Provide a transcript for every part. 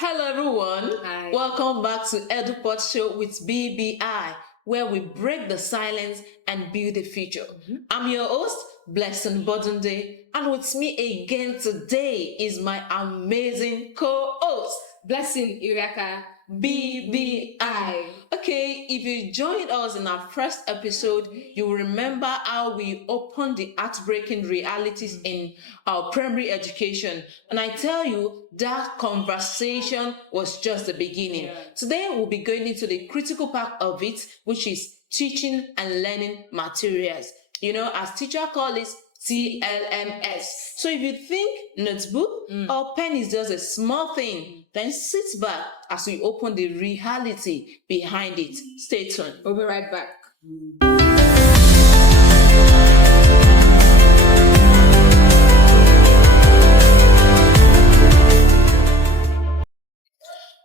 Hello everyone, Hi. welcome back to Edupodshow with BBI, where we break the silence and build the future. I'm your host, Blessing Bodunde, and with me again today is my amazing co-host, Blessing Iriaka. BBI. Okay, if you joined us in our first episode, you will remember how we opened the heartbreaking realities in our primary education. And I tell you, that conversation was just the beginning. Yeah. Today, we'll be going into the critical part of it, which is teaching and learning materials. You know, as teacher call it, TLMS. So if you think notebook or pen is just a small thing, then sit back as we open the reality behind it. Stay tuned. We'll be right back.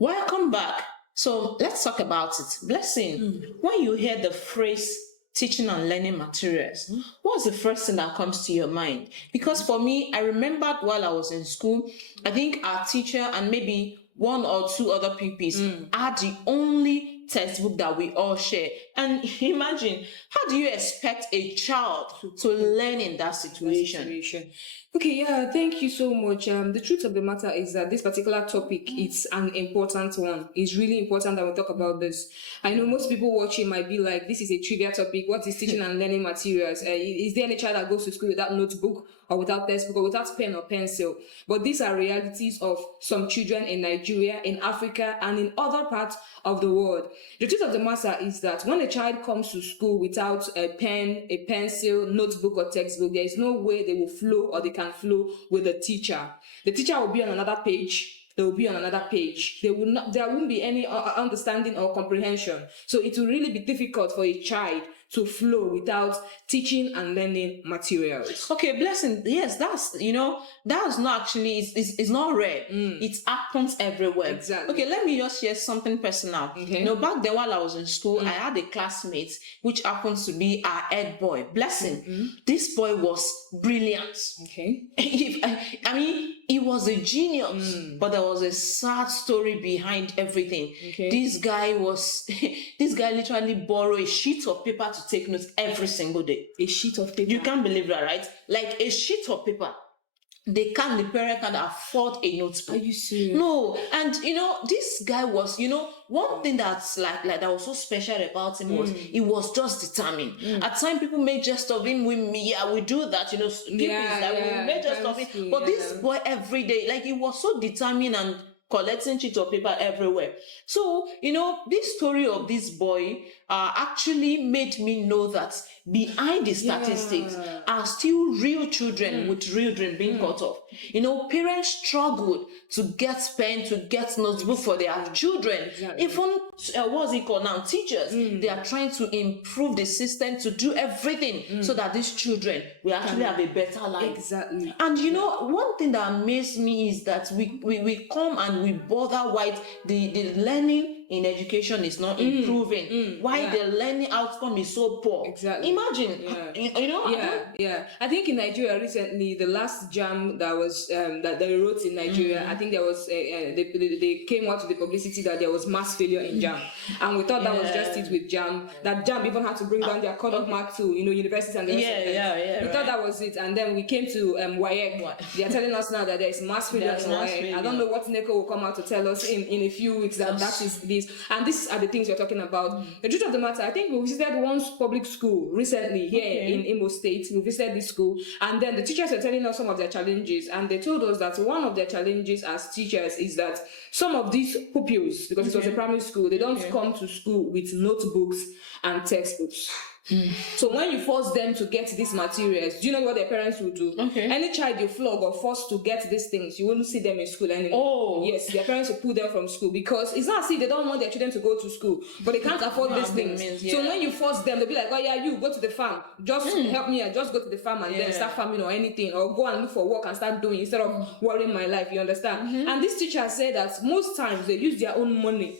Welcome back. So let's talk about it. Blessing, when you hear the phrase teaching and learning materials, what's the first thing that comes to your mind? Because for me, I remembered while I was in school, I think our teacher and maybe one or two other pupils are the only textbook that we all share. And imagine, how do you expect a child to learn in that situation? Okay, yeah, thank you so much. The truth of the matter is that this particular topic is an important one. It's really important that we talk about this. I know most people watching might be like, this is a trivia topic. What is teaching and learning materials? Is there any child that goes to school without notebook or without textbook or without pen or pencil? But these are realities of some children in Nigeria, in Africa, and in other parts of the world. The truth of the matter is that when a child comes to school without a pen, a pencil, notebook, or textbook, there is no way they will flow or they can flow with the teacher. The teacher will be on another page. They will be on another page. There won't be any understanding or comprehension. So it will really be difficult for a child to flow without teaching and learning materials. Okay, Blessing, yes, that's not actually, it's not rare. It happens everywhere. Exactly. Okay, let me just share something personal. Okay. Back then while I was in school, I had a classmate which happens to be our head boy. Blessing, this boy was brilliant. Okay. He was a genius, but there was a sad story behind everything. Okay. This guy literally borrowed a sheet of paper to take notes every single day. A sheet of paper. You can't believe that, right? Like a sheet of paper. The parent can't afford a notebook. Are you serious? No. And this guy was, one thing that's like that was so special about him was he was just determined. At times people make jest of him. We do that, we make jest of him. But this boy every day, like he was so determined and collecting sheets of paper everywhere. So, this story of this boy actually made me know that behind the statistics are still real children with real dreams being cut off. Parents struggled to get pen, to get notebook for their children. Exactly. Even, what's it called now? Teachers, they are trying to improve the system to do everything so that these children will actually have a better life. Exactly. And one thing that amazed me is that we come and we bother why the learning in education is not improving. Why the learning outcome is so poor. Exactly. Imagine, Yeah. I think in Nigeria recently, the last JAM that was that they wrote in Nigeria, I think there was they came out with the publicity that there was mass failure in JAM, and we thought that was just it with JAM. That JAM even had to bring down their cut-off mark to universities and the rest of them. We thought that was it, and then we came to WAEC. They are telling us now that there is mass failure in WAEC. I don't know what NECO will come out to tell us in a few weeks that is this, and these are the things we're talking about. The truth of the matter, I think we visited one public school recently here in Imo State. We visited this school, and then the teachers were telling us some of their challenges, and they told us that one of their challenges as teachers is that some of these pupils, because it was a primary school, they don't come to school with notebooks and textbooks. So when you force them to get these materials, do you know what their parents will do? Any child you flog or force to get these things, you won't see them in school anymore. Yes, their parents will pull them from school, because it's not as if they don't want their children to go to school, but they can't afford these things. So when you force them, they'll be like, oh yeah, you go to the farm, just help me, just go to the farm and then start farming or anything, or go and look for work and start doing, instead of worrying my life, you understand? And this teacher said that most times they use their own money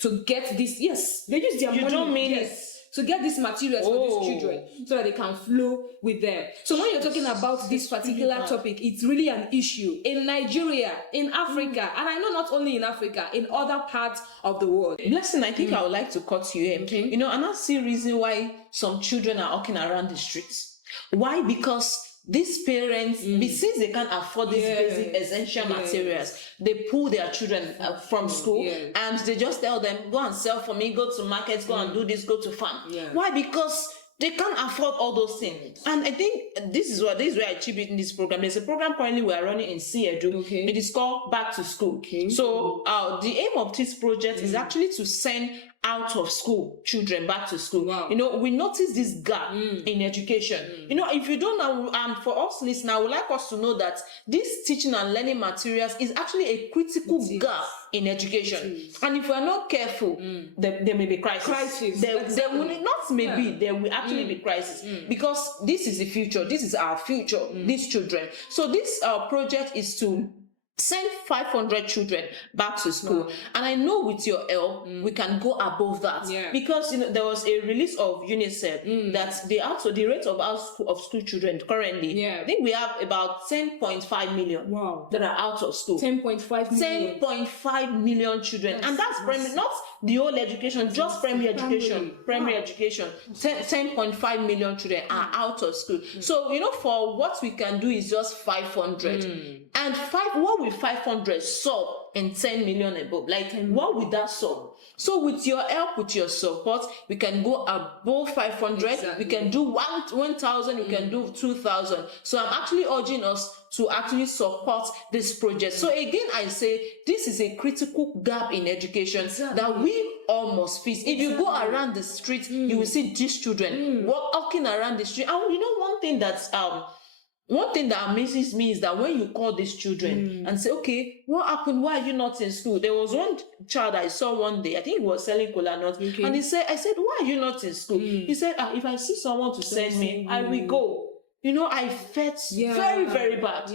to get this. Yes, they use their money. You don't mean it. to get these materials for these children so that they can flow with them. So when you're talking about this particular topic, it's really an issue in Nigeria, in Africa, and I know not only in Africa, in other parts of the world. Blessing, I think I would like to cut you in. Okay. You know, and that's the reason why some children are walking around the streets. Why? Because these parents, since they can't afford these basic essential materials, they pull their children from school and they just tell them, go and sell for me, go to markets, go and do this, go to farm. Why? Because they can't afford all those things. And I think this is where I chip it in this program. There's a program currently we are running in C-Edu. Okay. It is called Back to School. Okay. So the aim of this project is actually to send out of school children back to school. Wow. You know, we notice this gap in education. You know, if you don't know, and for us listeners, I would like us to know that this teaching and learning materials is actually a critical gap in education. And if we are not careful, there may be crisis. There will not maybe, there will actually be crisis. Because this is the future. This is our future, these children. So this project is to send 500 children back to school. And I know with your help, we can go above that. Because, you know, there was a release of UNICEF that the rate of school children currently, I think we have about 10.5 million that are out of school. 10.5 million. 10.5 million children. And that's primary, not the whole education, just primary education. Primary education. 10.5 million children are out of school. So, you know, for what we can do is just 500. And what will 500 solve in 10 million above? Like, what would that solve? So with your help, with your support, we can go above 500. Exactly. We can do 1,000. We can do 2,000. So I'm actually urging us to actually support this project. So again, I say this is a critical gap in education that we all must fix. If you go around the street, you will see these children walking around the street. And you know, one thing that amazes me is that when you call these children and say, okay, what happened? Why are you not in school? There was one child I saw one day, I think he was selling cola nuts, and I said, why are you not in school? He said, if I see someone to send me, I will go. You know, I felt very, very bad.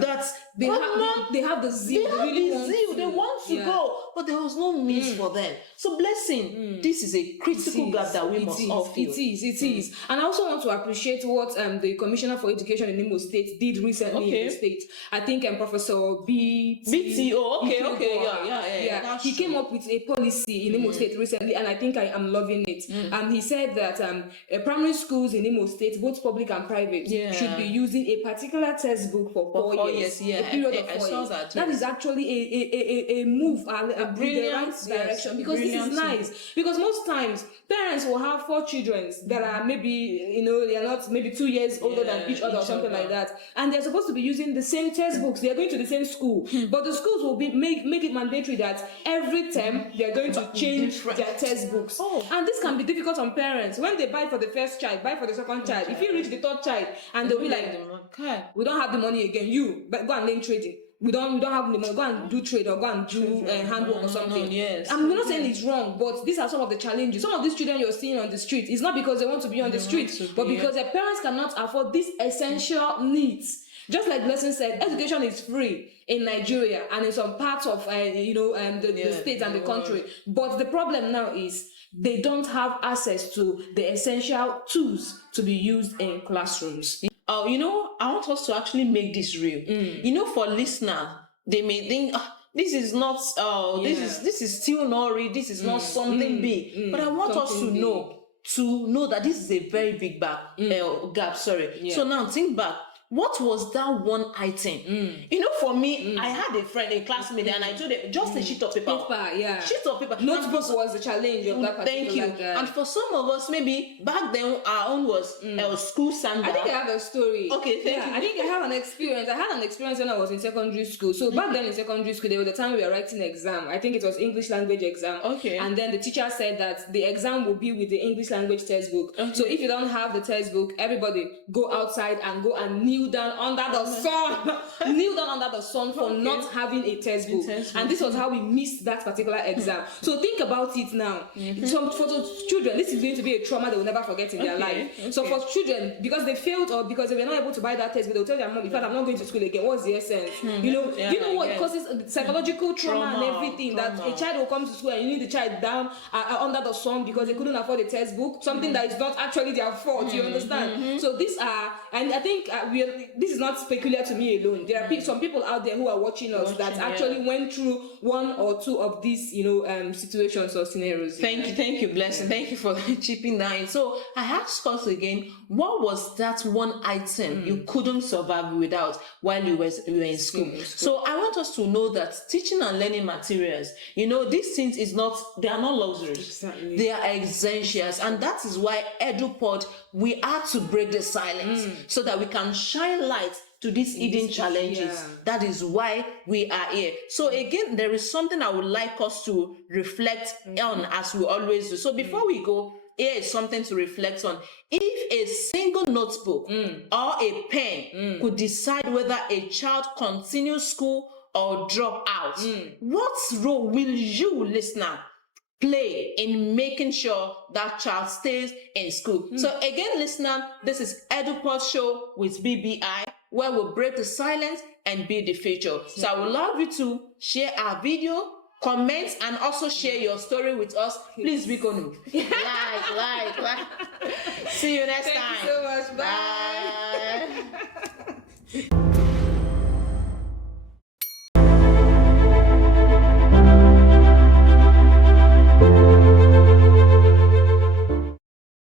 That they have the zeal. They want to go, but there was no means for them. So blessing, this is a critical gap that we must all feel. It is. And I also want to appreciate what the Commissioner for Education in Imo State did recently in the state. I think Professor BTO, yeah. He came up with a policy in Imo State recently, and I think I am loving it. He said that primary schools in Imo State, both public and private, should be using a particular textbook for 4 years. A period of 4 years. That is actually a move, a brilliant direction, because this is nice. Because most times parents will have 4 children that are maybe, you know, they are not maybe 2 years older than each other or something like that, and they're supposed to be using the same textbooks. They're going to the same school, but the schools will make it mandatory that every term they're going to change their textbooks. And this can be difficult on parents when they buy for the first child, buy for the second child. If you reach the third child and they'll be like, we don't have the money again, but go and learn trading. We don't have the money, go and do trade or go and do handwork or something. I'm not saying it's wrong, but these are some of the challenges. Some of these children you're seeing on the street, it's not because they want to be on the street, but because their parents cannot afford these essential needs. Just like Blessing said, education is free in Nigeria and in some parts of the state and the country. But the problem now is they don't have access to the essential tools to be used in classrooms. You know, I want us to actually make this real. You know, for listeners, they may think, this is not, this is still not real, this is not something big. But I want us to know that this is a very big gap. So now think back. What was that one item? You know, for me, I had a friend, a classmate, and I told them just a sheet of paper. Sheet of paper. Notebook was the challenge of that particular. Thank you. And for some of us, maybe back then our own was school sandal. I think I have a story. Okay, thank you. I think I have an experience. I had an experience when I was in secondary school. So back then in secondary school, there was the time we were writing exam. I think it was English language exam. Okay. And then the teacher said that the exam will be with the English language textbook. So if you don't have the textbook, everybody go outside and go and kneel kneel down under the sun, kneel down under the sun for not having a textbook. And this was how we missed that particular exam. So think about it now. So for the children, this is going to be a trauma they will never forget in their life. So for children, because they failed or because they were not able to buy that textbook, they'll tell their mom, in fact, I'm not going to school again. What's the essence? You know what causes psychological trauma and everything, that a child will come to school and you need the child down under the sun because they couldn't afford a textbook, something that is not actually their fault. You understand? So these are, and I think this is not peculiar to me alone. There are some people out there who are watching us that actually went through one or two of these, situations or scenarios. Thank you, Blessing. Thank you for chipping that in. So I asked us again, what was that one item you couldn't survive without while you were in school? So I want us to know that teaching and learning materials, these things they are not luxuries. Exactly. They are essentials. And that is why EduPod, we are to break the silence so that we can shine light to these hidden challenges. That is why we are here. So again, there is something I would like us to reflect on, as we always do. So before we go, here is something to reflect on. If a single notebook or a pen could decide whether a child continues school or drop out, what role will you, listener, play in making sure that child stays in school? So again, listener, this is Edupod Show with BBI, where we break the silence and build the future. So I would love you to share our video, comment, and also share your story with us. Please be like. See you next time. Thank you so much. Bye.